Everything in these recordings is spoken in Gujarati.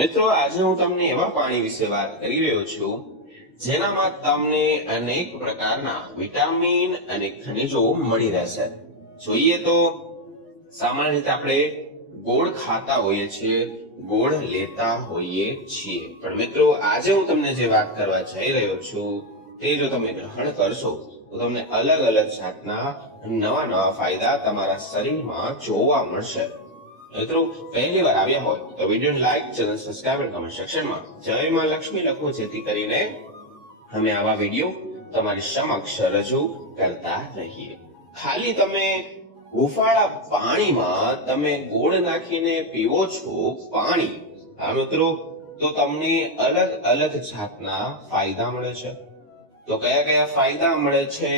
મિત્રો, આજે હું તમને એવા પાણી વિશે વાત કરી રહ્યો છું જેનામાં તમને અનેક પ્રકારના વિટામિન અને ખનિજો મળી રહેશે. જોઈએ તો સામાન્ય રીતે આપણે ગોળ ખાતા હોઈએ છીએ, ગોળ લેતા હોઈએ છીએ, પણ મિત્રો આજે હું તમને જે વાત કરવા જઈ રહ્યો છું તે જો તમે ગ્રહણ કરશો તો તમને અલગ અલગ જાતના નવા નવા ફાયદા તમારા શરીરમાં જોવા મળશે. મિત્રો, પહેલી વાર આવ્યા હોય તો વિડીયો લાઈક, ચેનલ સબસ્ક્રાઇબ અને કમેન્ટ સેક્શનમાં જય માં લક્ષ્મી લખો, જેથી કરીને અમે આવા વિડીયો તમારી સમક્ષ રજૂ કરતા રહીએ. ખાલી તમે હુંફાળા પાણીમાં તમે ગોળ નાખીને પીવો છો પાણી, આ મિત્રો, તો તમને અલગ અલગ જાતના ફાયદા મળે છે. તો કયા કયા ફાયદા મળે છે?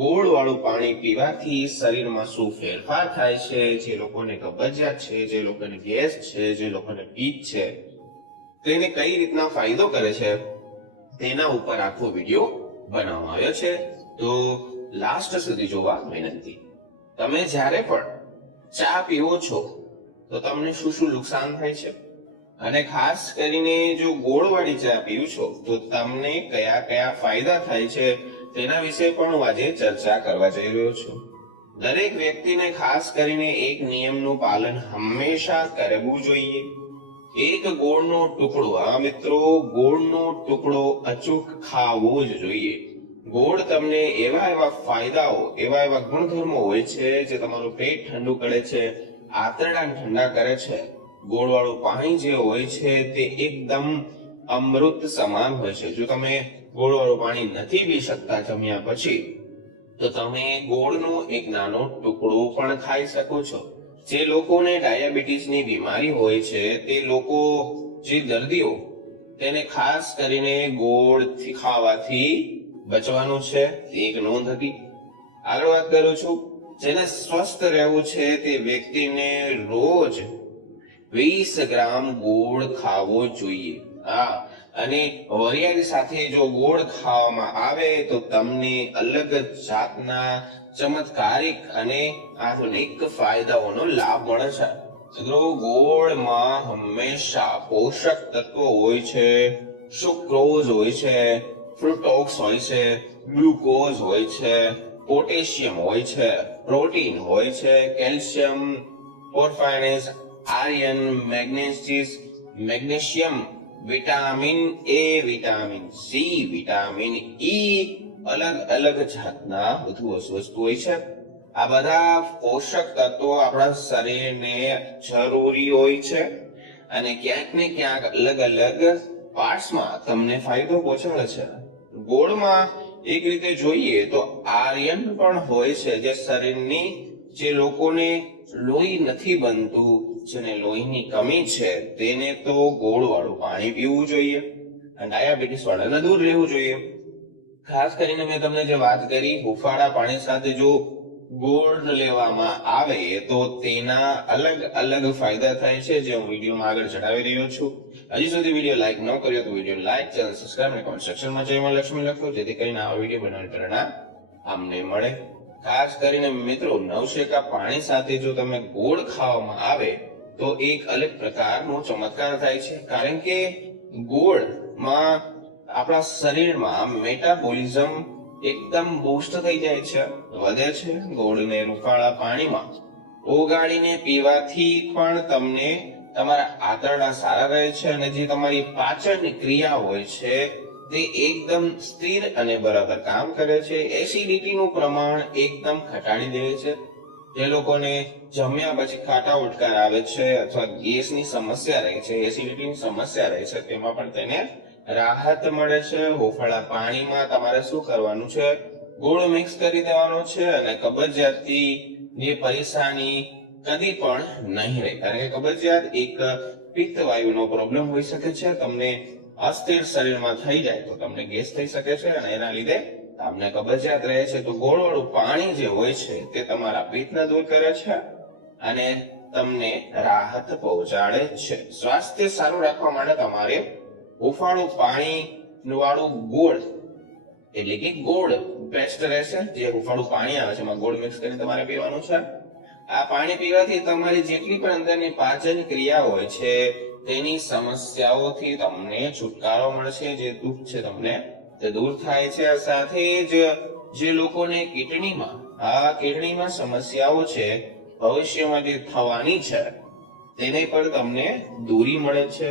ગોળ વાળું પાણી પીવાથી શરીરમાં શું ફેરફાર થાય છે? જે લોકોને કબજિયાત છે, જે લોકોને ગેસ છે, જે લોકોને પિત્ત છે, તેને કઈ રીતના ફાયદો કરે છે તેના ઉપર આખો વિડીયો બનાવવામાં આવ્યો છે. તો લાસ્ટ સુધી જોવા વિનંતી. તમે જ્યારે પણ ચા પીવો છો તો તમને શું શું નુકસાન થાય છે, અને ખાસ કરીને જો ગોળવાળી ચા પીવો છો તો તમને કયા કયા ફાયદા થાય છે તેના વિશે પણ હું આજે ચર્ચા કરવા જઈ રહ્યો છું. દરેક વ્યક્તિને ખાસ કરીને એક નિયમનું પાલન હંમેશા કરવું જોઈએ. એક ગોળનો ટુકડો, આ મિત્રો, ગોળનો ટુકડો અચૂક ખાવો જ જોઈએ. ગોળ તમને એવા એવા ફાયદાઓ, એવા એવા ગુણધર્મો હોય છે જે તમારું પેટ ઠંડુ કરે છે, આંતરડાને ઠંડા કરે છે. ગોળવાળું પાણી જે હોય છે તે એકદમ અમૃત સમાન હોય છે. જો તમે ગોળવાળું પાણી નથી પી શકતા જમ્યા પછી, તો તમે ગોળનો એક નાનો ટુકડો પણ ખાઈ શકો છો. જે લોકોને ડાયાબિટીસની બીમારી હોય છે તે લોકો, જે દર્દીઓ, તેને ખાસ કરીને ગોળ ખાવાથી બચવાનું છે. એક નોંધ હતી. આગળ વાત કરું છું, જેને સ્વસ્થ રહેવું છે તે વ્યક્તિને રોજ 20 ગ્રામ ગોળ ખાવો જોઈએ. હા, અને વરિયાળી સાથે જો ગોળ ખાવામાં આવે તો તમને અલગ જાતના ચમત્કારિક અને આધુનિક ફાયદાઓનો લાભ મળે છે. મિત્રો, ગોળમાં હંમેશા પોષક તત્વો હોય છે. સુક્રોઝ હોય છે, ફ્રુક્ટોઝ હોય છે, ગ્લુકોઝ હોય છે, પોટેશિયમ હોય છે, પ્રોટીન હોય છે, calcium, phosphorus, iron, magnesium, vitamin A, vitamin C, vitamin E, અલગ અલગ જાતના બધું વસ્તુ હોય છે. આ બધા પોષક તત્વો આપણા શરીરને જરૂરી હોય છે, અને ક્યાંક ને ક્યાંક અલગ અલગ પાર્ટ્સમાં તમને ફાયદો પહોંચાડે છે. ગોળમાં એક રીતે જોઈએ તો આયર્ન પણ હોય છે, જે શરીરની, જે લોકોને લોહી નથી બનતું, જેને લોહીની કમી છે, તેને તો ગોળ વાળું પાણી પીવું જોઈએ, અને ડાયાબિટીસ વાળાને દૂર રહેવું જોઈએ. ખાસ કરીને મેં તમને જે વાત કરી, હુંફાળા પાણી સાથે જો ગોળ લેવામાં આવે તો તેના અલગ અલગ ફાયદા થાય છે, જે હું વિડીયોમાં આગળ જણાવી રહ્યો છું. હજી સુધી વિડીયો લાઈક ન કર્યો તો વિડીયો લાઈક, ચેનલ સબસ્ક્રાઇબ અને કમેન્ટ સેક્શનમાં જય માં લક્ષ્મી લખો, જેથી કરીને આવા વિડીયો બનાવવાની પ્રેરણા અમને મળે. ખાસ કરીને મિત્રો, નવશેકા પાણી સાથે જો તમે ગોળ ખાવામાં આવે તો એક અલગ પ્રકારનો ચમત્કાર થાય છે, કારણ કે ગોળમાં આપણા શરીરમાં મેટાબોલિઝમ એકદમ બૂસ્ટ થઈ જાય છે, વધે છે. ગોળને રૂપાળા પાણીમાં ઓગાળીને પીવાથી પણ તમને તમારા આંતરડા સારા રહે છે, અને જે તમારી પાચન ક્રિયા હોય છે તે એકદમ સ્થિર અને બરાબર કામ કરે છે. એસિડિટીનું પ્રમાણ એકદમ ઘટાડી દે છે. જે લોકોને જમ્યા પછી ખાટા ઉડકાર આવે છે, અથવા ગેસની સમસ્યા રહે છે, એસિડિટીની સમસ્યા રહે છે, તેમાં પણ તેને રાહત મળે છે. હુંફાળા પાણીમાં તમારે શું કરવાનું છે? ગોળ મિક્સ કરી દેવાનો છે, અને કબજિયાતથી જે પરેશાની કદી પણ નહીં રહે, કારણ કે કબજિયાત એક પિત્ત વાયુનો પ્રોબ્લેમ હોઈ શકે છે. તમને અસ્થિર શરીરમાં થઈ જાય તો તમને ગેસ થઈ શકે છે, અને એના લીધે તમને કબજિયાત રહે છે. તો ગોળવાળું પાણી જે હોય છે તે તમારા પિત્તને દૂર કરે છે, અને તમને રાહત પહોંચાડે છે. સ્વાસ્થ્ય સારું રાખવા માટે તમારે હુંફાળું પાણી વાળું ગોળ, એટલે કે ગોળ બેસ્ટ રહેશે. જે હુંફાળું પાણી આવે છે એમાં ગોળ મિક્સ કરીને તમારે પીવાનું છે. આ પાણી પીવાથી તમારી જેટલી પણ અંદરની પાચન ક્રિયા હોય છે તેની સમસ્યાઓથી તમને છુટકારો મળશે, જે દુઃખ છે તમને તે દૂર થાય છે. સાથે જ જે લોકોને કિડનીમાં સમસ્યાઓ છે, ભવિષ્યમાં જે થવાની છે તેને પણ તમને દૂરી મળે છે.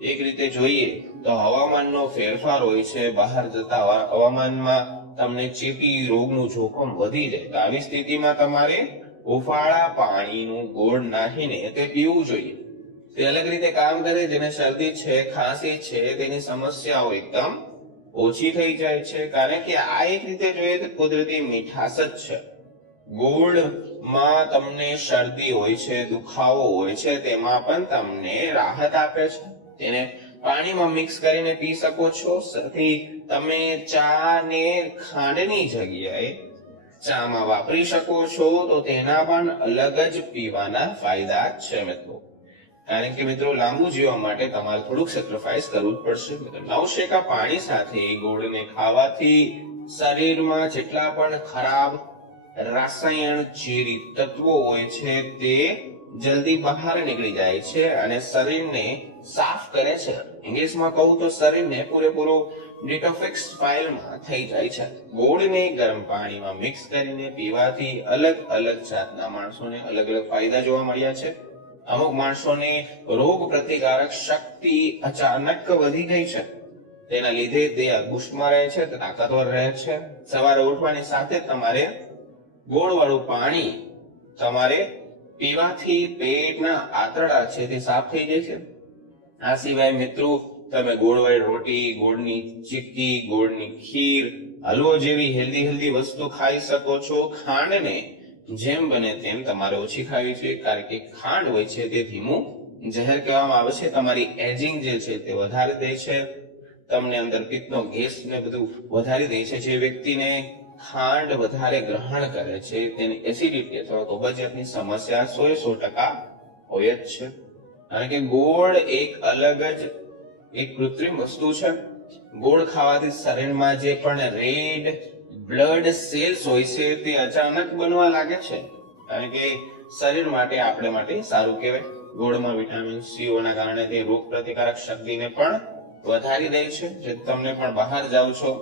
એક રીતે જોઈએ તો હવામાનનો ફેરફાર હોય છે, બહાર જતા હવામાનમાં તમને ચેપી રોગનું જોખમ વધી જાય, તો આવી સ્થિતિમાં તમારે હુંફાળા પાણીનું ગોળ નાખીને તે પીવું જોઈએ. તે અલગ રીતે કામ કરે. જેને શરદી છે, ખાંસી છે, તેની સમસ્યાઓ એકદમ ઓછી થઈ જાય છે, કારણ કે આ એક રીતે જોઈએ તો કુદરતી મીઠાશ જ છે. ગોળમાં તમને શરદી હોય છે, દુખાવો હોય છે, તેમાં પણ તમને રાહત આપે છે. તેને પાણીમાં મિક્સ કરીને પી શકો છો. તમે ચા ને ખાંડની જગ્યાએ ચામાં વાપરી શકો છો, તો તેના પણ અલગ જ પીવાના ફાયદા છે મિત્રો. કારણ કે મિત્રો લાંબુ જીવવા માટે તમારે થોડુંક સેક્રિફાઈસ કરવું જ પડશે. નવશેકા પાણી સાથે ગોળને ખાવાથી શરીરમાં જેટલા પણ ખરાબ રાસાયણ ઝેરી તત્વો હોય છે તે જલ્દી બહાર નીકળી જાય છે અને શરીરને સાફ કરે છે. ઇંગ્લિશમાં કહું તો શરીરને પૂરેપૂરો ડિટોક્સિક્સ ફાઇલમાં થઈ જાય છે. ગોળને ગરમ પાણીમાં મિક્સ કરીને પીવાથી અલગ અલગ જાતના માણસોને અલગ અલગ ફાયદા જોવા મળ્યા છે. અમુક માણસોને રોગ પ્રતિકારક શક્તિ અચાનક વધી ગઈ છે, તેના લીધે તે અગુષ્ટમાં રહે છે, તાકાતવર રહે છે. સવારે ઉઠવાની સાથે તમારે ગોળવાળું પાણી તમારે પીવાથી પેટના આંતરડા છે તે સાફ થઈ જાય છે. આ સિવાય મિત્રો તમે ગોળવાળી રોટી, ગોળની ચીક્કી, ગોળની ખીર, હલવો જેવી હેલ્ધી વસ્તુ ખાઈ શકો છો. ખાંડને જેમ બને તેમ તમારે ઓછી ખાવી જોઈએ, કારણ કે ખાંડ હોય છે તે ધીમું ઝેર કહેવામાં આવે છે. તમારી એજિંગ જે છે તે વધારી દે છે, તમને અંદર પિત્તનો ગેસ ને બધું વધારી દે છે. જે વ્યક્તિને ખાંડ વધારે ગ્રહણ કરે છે તેની એસિડિટી અથવા કબજિયાતની સમસ્યા 100% હોય જ છે. કારણ કે ગોળ એક અલગ જ એક કૃત્રિમ વસ્તુ છે. ગોળ ખાવાથી શરીરમાં જે પણ રેડ બ્લડ સેલ્સ હોય છે તે અચાનક બનવા લાગે છે, કારણ કે શરીર માટે આપણે માટે સારું કહેવાય. ગોળમાં વિટામિન સી હોવાના કારણે તે રોગ પ્રતિકારક શક્તિને પણ વધારી દે છે. જે તમને પણ બહાર જાઓ છો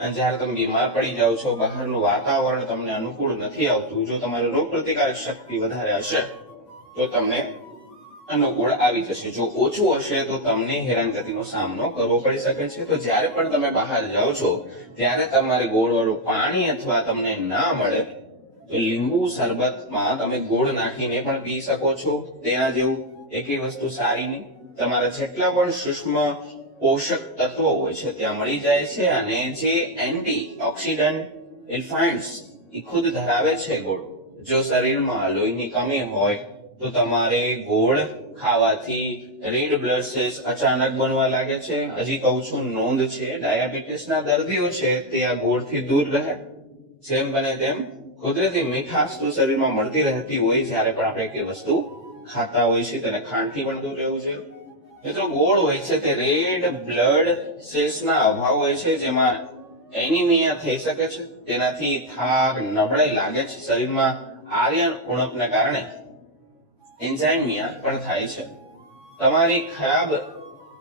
અને જ્યારે તમે બીમાર પડી જાઓ છો, બહારનું વાતાવરણ તમને અનુકૂળ નથી આવતું, જો તમારી રોગ પ્રતિકારક શક્તિ વધારે હશે તો તમને અનુકૂળ આવી જશે. જો ઓછું હશે તો તમને હેરાનગતિનો સામનો કરવો પડી શકે છે. તો જ્યારે પણ તમે બહાર જાઓ છો ત્યારે તમારે ગોળવાળું પાણી અથવા તમને ના મળે તો લીંબુ શરબતમાં તમે ગોળ નાખીને પણ પી શકો છો. તેના જેવું એકેય વસ્તુ સારી નહીં. તમારા જેટલા પણ સૂક્ષ્મ પોષક તત્વો હોય છે ત્યાં મળી જાય છે, અને જે એન્ટી ઓક્સિડન્ટ એલ્ફાઇન્ટ્સ એ ખુદ ધરાવે છે ગોળ. જો શરીરમાં લોહીની કમી હોય તો તમારે ગોળ ખાવાથી રેડ બ્લડ સેલ્સ અચાનક બનવા લાગે છે. હજી કહું છું, નોંધ છે, ડાયાબિટીસના દર્દીઓ છે તે આ ગોળથી દૂર રહે. જેમ બને તેમ કુદરતી મીઠાશ તો શરીરમાં મળતી રહેતી હોય જ્યારે પણ આપણે કઈ વસ્તુ ખાતા હોય છે, તેને ખાંડથી પણ દૂર રહેવું છે. મિત્રો ગોળ હોય છે તે રેડ બ્લડ સેલ્સના અભાવ હોય છે, જેમાં એનિમિયા થઈ શકે છે. તેનાથી થાક, નબળાઈ લાગે છે. શરીરમાં આયર્ન ઉણપના કારણે એન્ઝાઇમિયા પણ થાય છે. તમારી ખરાબ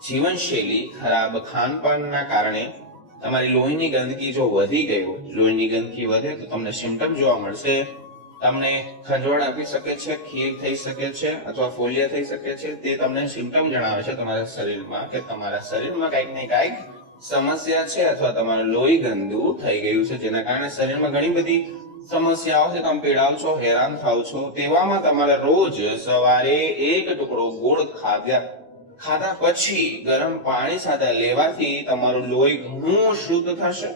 જીવનશૈલી, ખરાબ ખાનપાનના કારણે તમારી લોહીની ગંદકી જો વધી ગઈ હોય, લોહીની ગંદકી વધે તો તમને સિમ્પટમ જોવા મળશે. તમને ખંજવાળ આપી શકે છે, ખીર થઈ શકે છે અથવા ફોલિયા થઈ શકે છે. તે તમને સિમ્પટમ જણાવે છે તમારા શરીરમાં કે તમારા શરીરમાં કંઈક ને કંઈક સમસ્યા છે અથવા તમારું લોહી ગંદુ થઈ ગયું છે, જેના કારણે શરીરમાં ઘણી બધી સમસ્યાઓ છે. તમે પીડાવ છો, હેરાન થાવ છો. તેવામાં તમારે રોજ સવારે એક ટુકડો ગોળ ખાધા પછી ગરમ પાણી સાથે લેવાથી તમારું લોહી ઘણું શુદ્ધ થશે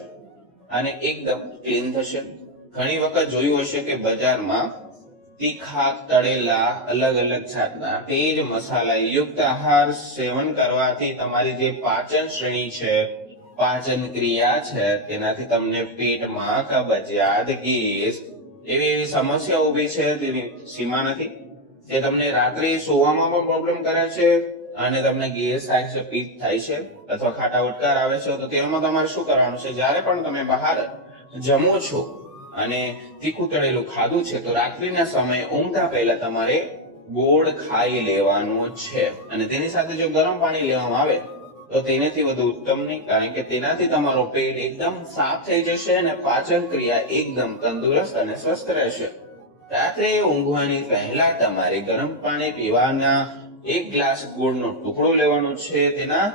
અને એકદમ ક્લીન થશે. ઘણી વખત જોયું હશે કે બજારમાં તીખા, તળેલા, અલગ અલગ જાતના તેજ મસાલા યુક્ત આહાર સેવન કરવાથી તમારી જે પાચન શ્રેણી છે, પાચન ક્રિયા છે, તેનાથી તમને પેટમાં કબજિયાત, ગેસ એવી સમસ્યા ઉભી છે તેની સીમા નથી. તે તમને રાત્રે સોવામાં પણ પ્રોબ્લેમ કરે છે અને તમને ગેસ થાય છે, પિત્ત થાય છે અથવા ખાટા ઉડકાર આવે છે. તો તેમાં તમારે શું કરવાનું છે? જ્યારે પણ તમે બહાર જમો છો અને તીખું તળેલું ખાધું છે તો રાત્રિના સમયે ઊંઘતા પહેલા તમારે ગોળ ખાઈ લેવાનો છે. અને તેની સાથે જો ગરમ પાણી લેવામાં આવે તો તેનાથી વધુ ઉત્તમ નહીં, કારણ કે તેનાથી તમારો પેટ એકદમ સાફ થઈ જશે અને પાચન ક્રિયા એકદમ તંદુરસ્ત અને સ્વસ્થ રહેશે. રાત્રે ઊંઘવાની પહેલા તમારે ગરમ પાણી પીવાના 1 ગ્લાસ ગોળનો ટુકડો લેવાનો છે, તેના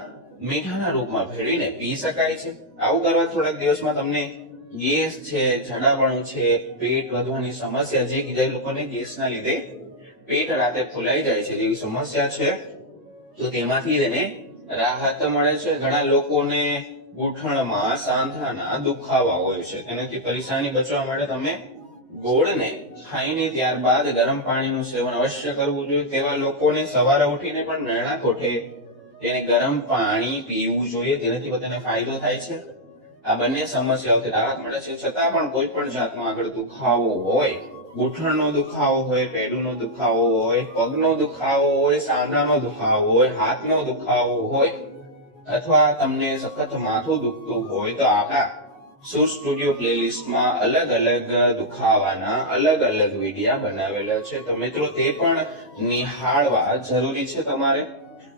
મીઠાના રૂપમાં ભેળવીને પી શકાય છે. આવું કરવા થોડાક દિવસમાં તમને ગેસ છે, ઝાડાપણું છે, પેટ વધવાની સમસ્યા, જે લોકોને ગેસના લીધે પેટ રાતે ફૂલાઈ જાય છે જેવી સમસ્યા છે, તો તેમાંથી તેને રાહત મળે છે. ઘણા લોકોને ગૂંઠણમાં સાંધાના દુખાવા હોય છે, તેનાથી પરેશાની બચવા માટે તમે ગોળને ખાઈને ત્યારબાદ ગરમ પાણીનું સેવન અવશ્ય કરવું જોઈએ. તેવા લોકોને સવારે ઉઠીને પણ નરણા કોઠે તેને ગરમ પાણી પીવું જોઈએ, તેનાથી બધાને ફાયદો થાય છે. આ બંને સમસ્યાઓથી રાહત મળે છે. છતાં પણ કોઈ પણ જાતનો આગળ દુખાવો હોય, ગૂંઠણનો દુખાવો હોય, પેટનો દુખાવો હોય, પગનો દુખાવો હોય, સાંધાનો દુખાવો હોય, હાથનો દુખાવો હોય, અથવા તમને સખત માથું દુખતું હોય, તો આપણા સુર સ્ટુડિયો પ્લેલિસ્ટમાં અલગ અલગ દુખાવાના અલગ અલગ વિડિયા બનાવેલા છે. તો મિત્રો તે પણ નિહાળવા જરૂરી છે તમારે,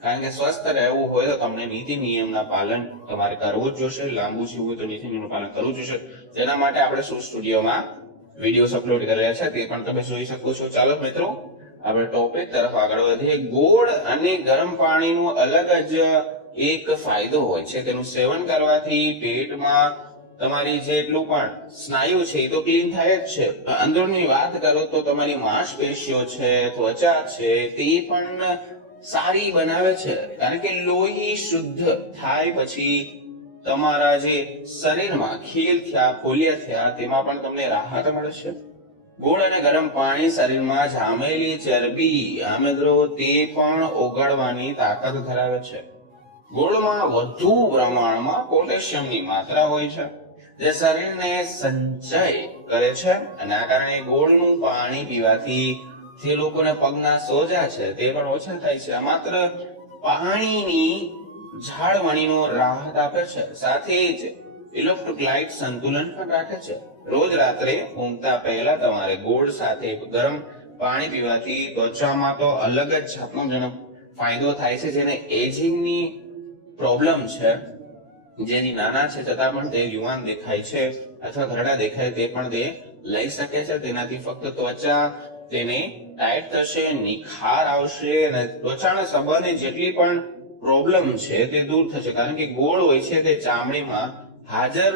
કારણ કે સ્વસ્થ રહેવું હોય તો તમને નીતિ નિયમના પાલન તમારે કરવું જ જોશે. લાંબુ જીવવું હોય તો નીતિ નિયમનું પાલન કરવું જોશે. તેના માટે આપણે સુર સ્ટુડિયોમાં વિડીયોઝ અપલોડ કરેલા છે, તે પણ તમે જોઈ શકો છો. ચાલો મિત્રો, આપણે ટોપિક તરફ આગળ વધીએ. ગોળ અને ગરમ પાણીનો અલગ જ એક ફાયદો હોય છે. તેનું સેવન કરવાથી પેટમાં તમારી જેટલું પણ સ્નાયુ છે એ તો ક્લીન થાય જ છે. અંદરની વાત કરો તો તમારી માંસપેશીઓ છે, ત્વચા છે, તે પણ સારી બનાવે છે, કારણ કે લોહી શુદ્ધ થાય પછી તમારા જે શરીરમાં ખીલ થયા, ફોલિયા થયા, તેમાં પણ તમને રાહત મળે છે. ગોળ અને ગરમ પાણી શરીરમાં જામેલી ચરબી, મિત્રો, તે પણ ઓગાળવાની તાકાત ધરાવે છે. ગોળમાં વધુ પ્રમાણમાં પોટેશિયમની માત્રા હોય છે, જે શરીરને સંચય કરે છે, અને આ કારણે ગોળનું પાણી પીવાથી જે લોકોને પગના સોજા છે તે પણ ઓછા થાય છે. આ માત્ર પાણીની જાળવણીનો રાહત આપે છે, સાથે જ ઇલેક્ટ્રોલાઇટ સંતુલન પણ રાખે છે. રોજ રાત્રે ઊંઘતા પહેલા તમારે ગોળ સાથે ગરમ પાણી પીવાથી ત્વચામાં તો અલગ જ જાતનો ફાયદો થાય છે. જેને એજિંગની પ્રોબ્લેમ છે, જેની નાના છે છતાં પણ તે યુવાન દેખાય છે અથવા ઘરડા દેખાય, તે પણ તે લઈ શકે છે. તેનાથી ફક્ત ત્વચા તેને ટાઈટ થશે, નિખાર આવશે, અને ત્વચાના સંબંધિત જેટલી પણ પ્રોબ્લેમ છે તે દૂર થશે, કારણ કે ગોળ હોય છે તે ચામડીમાં હાજર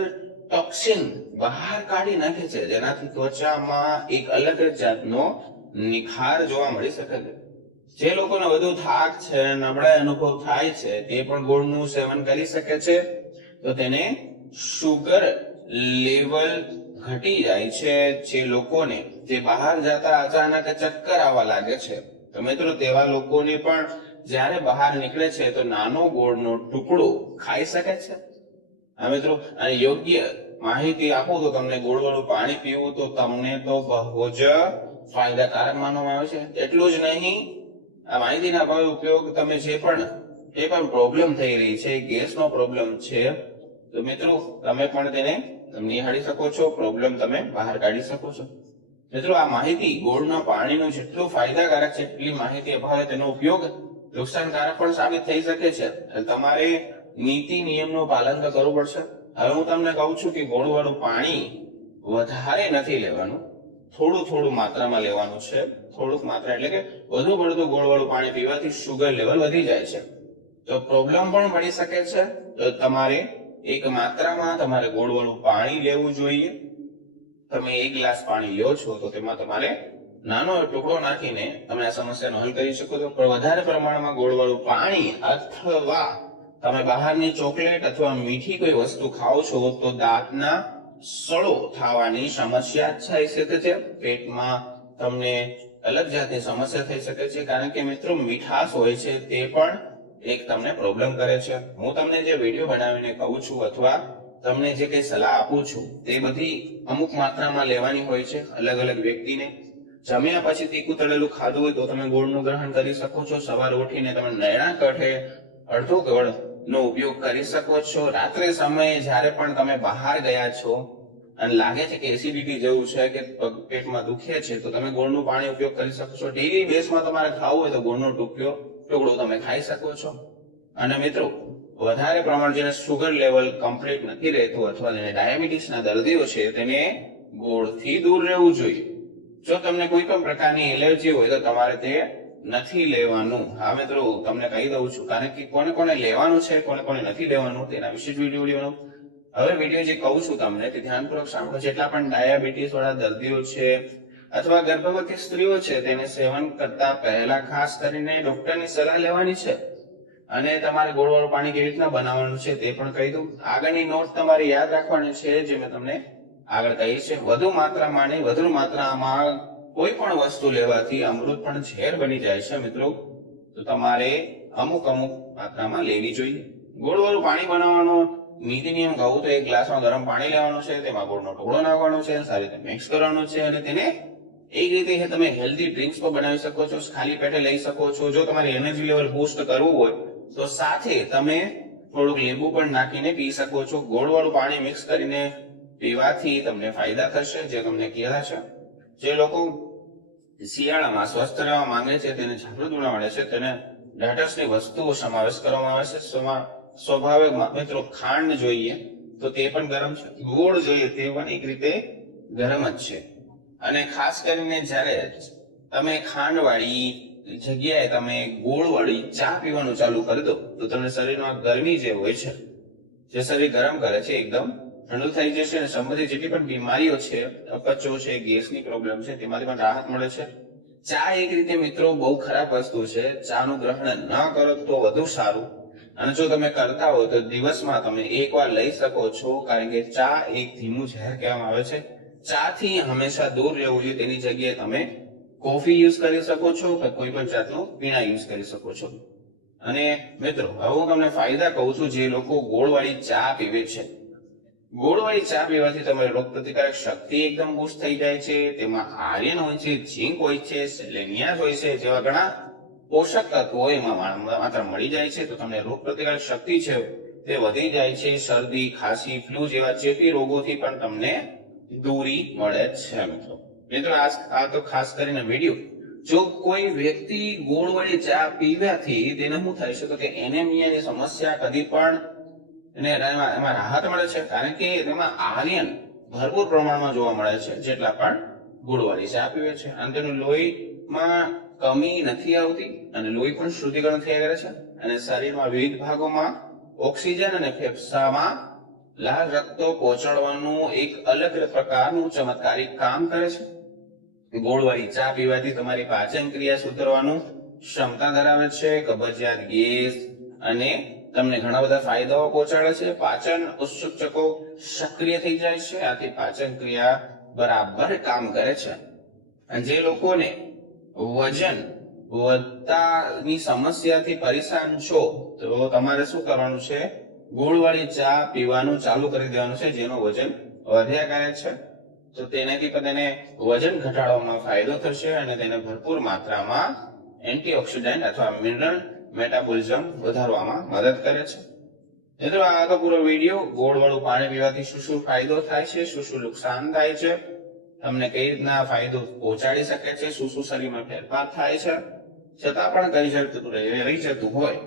ટોક્સિન બહાર કાઢી નાખે છે, જેનાથી ત્વચામાં એક અલગ જ જાતનો નિખાર જોવા મળી શકે છે. જે લોકોને વધુ થાક છે, નબળાઈ અનુભવ થાય છે, તે પણ ગોળનું સેવન કરી શકે છે, તો તેને શુગર લેવલ ઘટી જાય છે. જે લોકોને જે બહાર જતા અચાનક ચક્કર આવવા લાગે છે, તો મિત્રો તેવા લોકોને પણ જ્યારે બહાર નીકળે છે તો નાનો ગોળનો ટુકડો ખાઈ શકે છે. હા મિત્રો, અને યોગ્ય માહિતી આપું તો તમને ગોળવાળું પાણી પીવું તો તમને તો બહુ જ ફાયદાકારક માનવામાં આવે છે. એટલું જ નહીં, આ માહિતીના ભાવે ઉપયોગ તમે જે પણ પ્રોબ્લેમ થઈ રહી છે, ગેસનો પ્રોબ્લેમ છે, તો મિત્રો તમે પણ તેને નિહાળી શકો છો, પ્રોબ્લેમ તમે બહાર કાઢી શકો છો. મિત્રો, આ માહિતી ગોળના પાણીનો જેટલું ફાયદાકારક છે, એટલી માહિતી અભાવે તેનો ઉપયોગ નુકસાનકારક પણ સાબિત થઈ શકે છે. તમારે નીતિ નિયમનું પાલન તો કરવું પડશે. હવે હું તમને કહું છું કે ગોળવાળું પાણી વધારે નથી લેવાનું, થોડું માત્રામાં લેવાનું છે. થોડુંક માત્રા એટલે કે વધુ પડતું ગોળવાળું પાણી પીવાથી શુગર લેવલ વધી જાય છે, તો પ્રોબ્લેમ પણ મળી શકે છે. તો તમારે એક માત્રામાં તમારે ગોળવાળું પાણી લેવું જોઈએ. તમે 1 ગ્લાસ પાણી લ્યો છો તો તેમાં તમારે નાનો ટુકડો નાખીને તમે આ સમસ્યાનો હલ કરી શકો છો. પણ વધારે પ્રમાણમાં ગોળવાળું પાણી અથવા તમે બહારની ચોકલેટ અથવા મીઠી કોઈ વસ્તુ ખાઓ છો તો દાંતના સડો થવાની સમસ્યા થઈ શકે છે. પેટમાં તમને અલગ જાતની સમસ્યા થઈ શકે છે, કારણ કે મિત્રો મીઠાશ હોય છે તે પણ એક તમને પ્રોબ્લેમ કરે છે. હું તમને જે વિડીયો બનાવીને કહું છું અથવા તમને જે કઈ સલાહ આપું છું તે બધી અમુક માત્રામાં લેવાની હોય છે. અલગ અલગ વ્યક્તિને જમ્યા પછી તીખું તળેલું ખાધું હોય તો તમે ગોળનું ગ્રહણ કરી શકો છો. સવારે ઉઠીને તમે નયણા કાંઠે અડધો ગોળ નો ઉપયોગ કરી શકો છો. રાત્રે સમયે જ્યારે પણ તમે બહાર ગયા છો અને લાગે છે કે એસિડિટી જેવું છે કે પેટમાં દુખે છે, તો તમે ગોળનું પાણી ઉપયોગ કરી શકો છો. ડેલી બેઝમાં તમારે ખાવું હોય તો ગોળનો ટુકડો તમે ખાઈ શકો છો. અને મિત્રો, વધારે પ્રમાણ જેને સુગર લેવલ કમ્પ્લીટ નથી રહેતું અથવા જેને ડાયાબિટીસના દર્દીઓ છે તેને ગોળથી દૂર રહેવું જોઈએ. જો તમને કોઈ પણ પ્રકારની એલર્જી હોય તો તમારે તે નથી લેવાનું. હા મિત્રો, તમને કહી દઉં છું, કારણ કે કોને કોને લેવાનું છે, કોને કોને નથી લેવાનું, તેના વિશે જ વિડીયો લેવાનો. હવે વિડીયો જે કહું છું તમને તે ધ્યાનપૂર્વક સાંભળો. જેટલા પણ ડાયાબિટીસ વાળા દર્દીઓ છે અથવા ગર્ભવતી સ્ત્રીઓ છે તેને સેવન કરતા પહેલા ખાસ કરીને ડોક્ટરની સલાહ લેવાની છે. અને તમારે ગોળવાળું પાણી કેવી રીતના બનાવવાનું છે તે પણ કહી દઉં. આગળની નોટ તમારે યાદ રાખવાની છે જે મેં તમને આગળ કહી છે. વધુ માત્રામાં નહીં, વધુ માત્રામાં કોઈ પણ વસ્તુ લેવાથી અમૃત પણ ઝેર બની જાય છે મિત્રો. તો તમારે અમુક માત્રામાં લેવી જોઈએ. ગોળવાળું પાણી બનાવવાનો નીતિ નિયમ કહું તો એક ગ્લાસમાં ગરમ પાણી લેવાનું છે, તેમાં ગોળનો ટુકડો નાખવાનો છે, સારી રીતે મિક્સ કરવાનો છે અને તેને એક રીતે તમે હેલ્ધી ડ્રિંક્સ પણ બનાવી શકો છો, ખાલી પેટે લઈ શકો છો. જો તમારે એનર્જી લેવલ બૂસ્ટ કરવું હોય તો સાથે તમે થોડુંક લીંબુ પણ નાખીને પી શકો છો. ગોળવાળું પાણી મિક્સ કરીને પીવાથી તમને ફાયદા થશે જે તમને કહેલા છે. જે લોકો શિયાળામાં સ્વસ્થ રહેવા માંગે છે, તેને જાગૃત બનાવવા માંગે છે, તેને ડાયટસની વસ્તુઓ સમાવેશ કરવામાં આવે છે. સ્વાભાવિક મિત્રો ખાંડ જોઈએ તો તે પણ ગરમ છે, ગોળ જોઈએ તે પણ એક રીતે ગરમ જ છે. અને ખાસ કરીને જ્યારે તમે ખાંડવાળી જગ્યાએ તમે ગોળવાળી ચા પીવાનું ચાલુ કરી દો તો તમને શરીરમાં ગરમી જે હોય છે, જે શરીર ગરમ કરે છે, એકદમ ઠંડુ થઈ જશે અને સંબંધિત જેટલી પણ બીમારીઓ છે, અપચો છે, ગેસની પ્રોબ્લેમ છે, તેમાંથી પણ રાહત મળે છે. ચા એક રીતે મિત્રો બહુ ખરાબ વસ્તુ છે. ચાનું ગ્રહણ ન કરો તો વધુ સારું. અને જો તમે કરતા હો તો દિવસમાં તમે એકવાર લઈ શકો છો, કારણ કે ચા એક ધીમું ઝેર કહેવામાં આવે છે. ચા થી હંમેશા દૂર રહેવું જોઈએ. તેની જગ્યાએ તમે કોફી યુઝ કરી શકો છો કે કોઈ પણ જાતનું પીણા યુઝ કરી શકો છો. અને મિત્રો, હવે હું તમને ફાયદા કહું છું. જે લોકો ગોળવાળી ચા પીવે છે, ગોળવાળી ચા પીવાથી તમારી રોગ પ્રતિકારક શક્તિ એકદમ બૂસ્ટ થઈ જાય છે. તેમાં આયર્ન હોય છે, ઝીંક હોય છે, સેલેનિયમ હોય છે, જેવા ઘણા પોષક તત્વો એમાં માત્ર મળી જાય છે. તો તમને રોગ પ્રતિકારક શક્તિ છે તે વધી જાય છે. શરદી, ખાંસી, ફ્લૂ જેવા ચેપી રોગોથી પણ તમને દૂરી મળે છે મિત્રો. આ તો ખાસ કરીને વિડીયો. જો કોઈ વ્યક્તિ ગોળવાળી ચા પીવાથી તેને શું થાય છે તો કે એનેમિયાની સમસ્યા કદી પણ એમાં રાહત મળે છે, કારણ કે તેમાં આયર્ન ભરપૂર પ્રમાણમાં જોવા મળે છે જેટલા પણ ગોળવાળી ચા પીવે છે. અને તેનું લોહીમાં કમી નથી આવતી અને લોહી પણ શુદ્ધિકરણ થયા કરે છે. અને શરીરમાં વિવિધ ભાગોમાં ઓક્સિજન અને ફેફસામાં લાલ રક્તો પહોંચાડવાનું એક અલગ પ્રકારનું ચમત્કારિક કામ કરે છે. ગોળવાળી ચા પીવાથી તમારી પાચન ક્રિયા સુધરવાનું ક્ષમતા ધરાવે છે. કબજિયાત, ગેસ અને તમને ઘણા બધા ફાયદાઓ પહોંચાડે છે. પાચન ઉત્સેચકો સક્રિય થઈ જાય છે. આથી પાચન ક્રિયા બરાબર કામ કરે છે. અને જે લોકોને વજન વધતાની સમસ્યાથી પરેશાન છો તો તમારે શું કરવાનું છે? ગોળવાળી ચા પીવાનું ચાલુ કરી દેવાનું છે. જેનું વજન વધ્યા કરે છે તો તેનાથી પણ તેને વજન ઘટાડવામાં ફાયદો થશે અને તેને ભરપૂર માત્રામાં એન્ટીઓક્સિડન્ટ અથવા મિનરલ મેટાબોલિઝમ વધારવામાં મદદ કરે છે. મિત્રો, આ તો પૂરો વિડીયો. ગોળવાળું પાણી પીવાથી શું શું ફાયદો થાય છે, શું શું નુકસાન થાય છે, તમને કઈ રીતના ફાયદો પહોંચાડી શકે છે, શું શું શરીરમાં ફેરફાર થાય છે, છતાં પણ રહી જતું હોય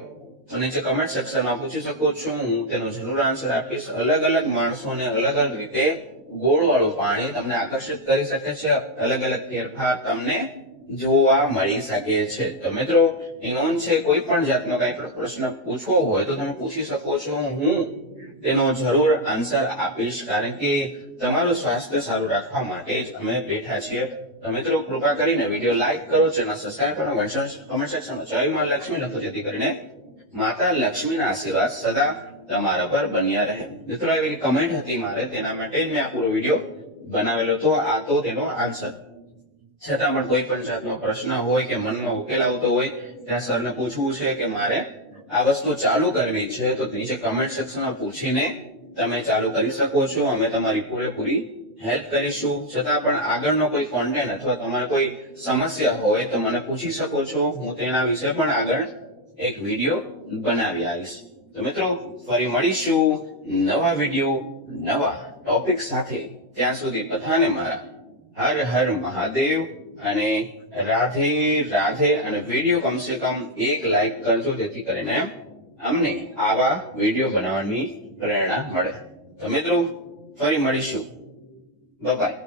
તો નીચે કમેન્ટ સેક્શનમાં પૂછી શકો છો. હું તેનો જરૂર આન્સર આપીશ. અલગ અલગ માણસોને અલગ અલગ રીતે ગોળવાળું પાણી તમને આકર્ષિત કરી શકે છે. અલગ અલગ ફેરફાર તમને જોવા મળી શકે છે. તો મિત્રો, એ નોંધ છે, કોઈ પણ જાતનો કઈ પ્રશ્ન પૂછવો હોય તો તમે પૂછી શકો છો. હું તેનો જરૂર આન્સર આપીશ, કારણ કે તમારું સ્વાસ્થ્ય સારું રાખવા માટે જ અમે બેઠા છીએ. તો મિત્રો, કૃપા કરીને વિડીયો લાઈક કરો, ચેનલ સબસ્ક્રાઇબ કરો, કમેન્ટ સેક્શનમાં જય માં લક્ષ્મી લખો, જેથી કરીને માતા લક્ષ્મીના આશીર્વાદ સદા તમારા પર બન્યા રહે. મિત્રો, એવી કમેન્ટ હતી મારે, તેના માટે જ મેં આ પૂરો વિડીયો બનાવેલો હતો. આ તો તેનો આન્સર. છતાં પણ કોઈ પણ જાતનો પ્રશ્ન હોય કે મનમાં ઉકેલ આવતો હોય ત્યાં સરને પૂછવું છે કે મારે આ વસ્તુ ચાલુ કરવી છે, તો નીચે કમેન્ટ સેક્શનમાં પૂછીને તમે ચાલુ કરી શકો છો. અમે તમારી પૂરેપૂરી હેલ્પ કરીશું. છતાં પણ આગળનો કોઈ કોન્ટેન્ટ અથવા તમારે કોઈ સમસ્યા હોય તો મને પૂછી શકો છો. હું તેના વિશે પણ આગળ એક વિડીયો બનાવી આવીશ. તો મિત્રો, ફરી મળીશું નવા વિડીયો, નવા ટોપિક સાથે. ત્યાં સુધી બધાને મારા હર હર મહાદેવ અને રાધે રાધે. અને વિડીયો કમસે કમ 1 લાઈક કરજો, જેથી કરીને અમને આવા વિડીયો બનાવવાની પ્રેરણા મળે. તો મિત્રો, ફરી મળીશું. બાય.